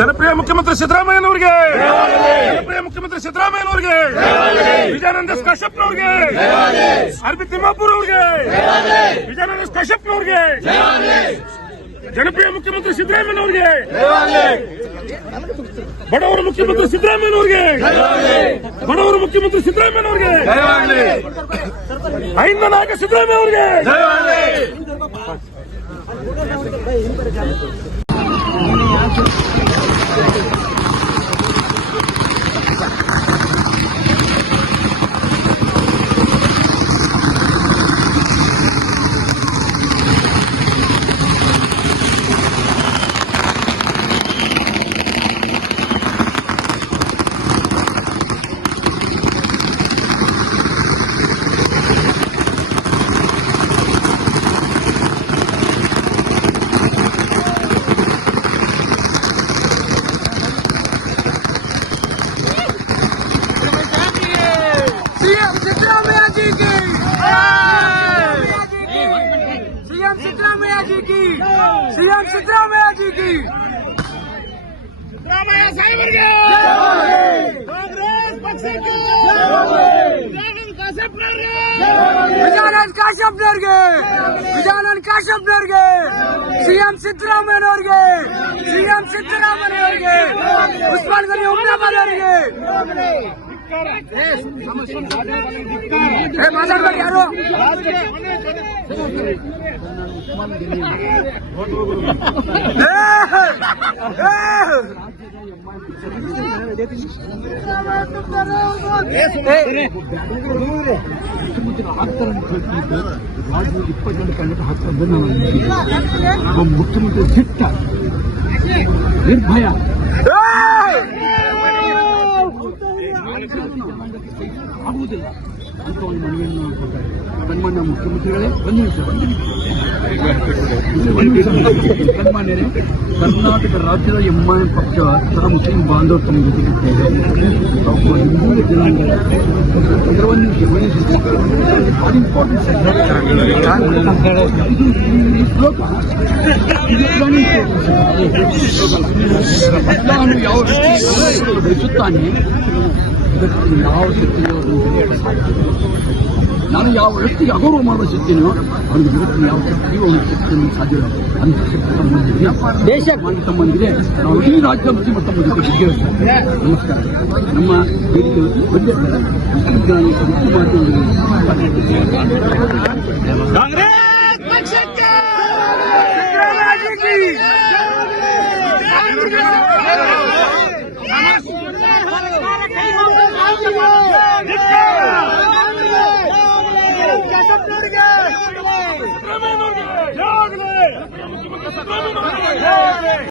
ಜನಪ್ರಿಯ ಮುಖ್ಯಮಂತ್ರಿ ಸಿದ್ದರಾಮಯ್ಯನವರಿಗೆ ಜನಪ್ರಿಯ ಮುಖ್ಯಮಂತ್ರಿ ಸಿದ್ದರಾಮಯ್ಯನವರಿಗೆ ವಿಜಯಾನಂದ ಕಶ್ಯಪ್ನವ್ರಿಗೆ. ಅರ್ಬಿ ತಿಮ್ಮಾಪುರ್ ಅವ್ರಿಗೆ. ವಿಜಯಾನಂದ ಕಶ್ಯಪ್ನವ್ರಿಗೆ. ಜನಪ್ರಿಯ ಮುಖ್ಯಮಂತ್ರಿ ಸಿದ್ದರಾಮಯ್ಯನವರಿಗೆ ಬಡವರ ಮುಖ್ಯಮಂತ್ರಿ ಸಿದ್ದರಾಮಯ್ಯನವರಿಗೆ ಬಡವರ ಮುಖ್ಯಮಂತ್ರಿ ಸಿದ್ದರಾಮಯ್ಯನವರಿಗೆ ಐಂದ ನಾಯಕ ಸಿದ್ದರಾಮಯ್ಯ ಅವರಿಗೆ. सीएम मांग सिद्धरामैया जी की। सिद्धरामैया साहिब कांग्रेस पक्ष विजानंद काश्यप नर्गे विजानंद काश्यप नर्गे सीएम सिद्धरामैया नर्गे सीएम सिद्धरामैया नर्गे उस्मान गनी उमना नर्गे ರಾಜ್ಯದ ಇಪ್ಪತ್ತೆರಡು ಕನ್ನಡ ಹಾಕ್ತಾ ಬಂದ ಮುಖ್ಯಮಂತ್ರಿ ಸಿಟ್ಟ ನಿರ್ಭಯ ಆಗುವುದಿಲ್ಲ ಅಂತ ಒಂದು ಮನವಿಯನ್ನು ಕೊಡ್ತಾರೆ ಸನ್ಮಾನ್ಯ ಮುಖ್ಯಮಂತ್ರಿಗಳೇ, ಒಂದು ನಿಮಿಷ ಒಂದು ನಿಮಿಷ. ಸನ್ಮಾನ್ಯರೇ, ಕರ್ನಾಟಕ ರಾಜ್ಯದ ಎಂಐಎಂ ಪಕ್ಷ ಸಹ ಮುಸ್ಲಿಂ ಬಾಂಧವ ತಮ್ಮ ಜೊತೆಗಿದ್ದೇವೆ ಹಿಂದೂ ಜನಾಂಗ ಒಂದು ನಿಮಿಷ ಒಂದು ನಿಮಿಷ. ಅದು ಇಂಪಾರ್ಟೆಂಟ್ ಇದು ಯಾವ ವ್ಯಕ್ತಿ ಬಯಸುತ್ತಾನೆ ಅದಕ್ಕೆ ಯಾವ ಶಕ್ತಿಯೋ ನಾನು ಯಾವ ವ್ಯಕ್ತಿಗೆ ಅಗೌರವ ಮಾಡುವ ಶಕ್ತಿನೋ ಅವನಿಗೆ ಜಗತ್ತಿನ ಯಾವ ಶಕ್ತಿಯೋ ಒಂದು ಶಕ್ತಿಯನ್ನು ಸಾಧ್ಯ ಅಂತ ಶಕ್ತಿ ತಮ್ಮಲ್ಲಿದೆ ದೇಶ ತಮ್ಮಲ್ಲಿದೆ ನಾವು ಈ ರಾಜ್ಯ ಮತ್ತು ತಮ್ಮ ಜೊತೆ ನಮಸ್ಕಾರ. ನಮ್ಮ ವೇದಿಕೆ ಮುಸ್ಲಿಂ ಮಾಧ್ಯಮದಲ್ಲಿ ಕಾಂಗ್ರೆಸ್! ಸಿದ್ದರಾಮಯ್ಯನವರಿಗೆ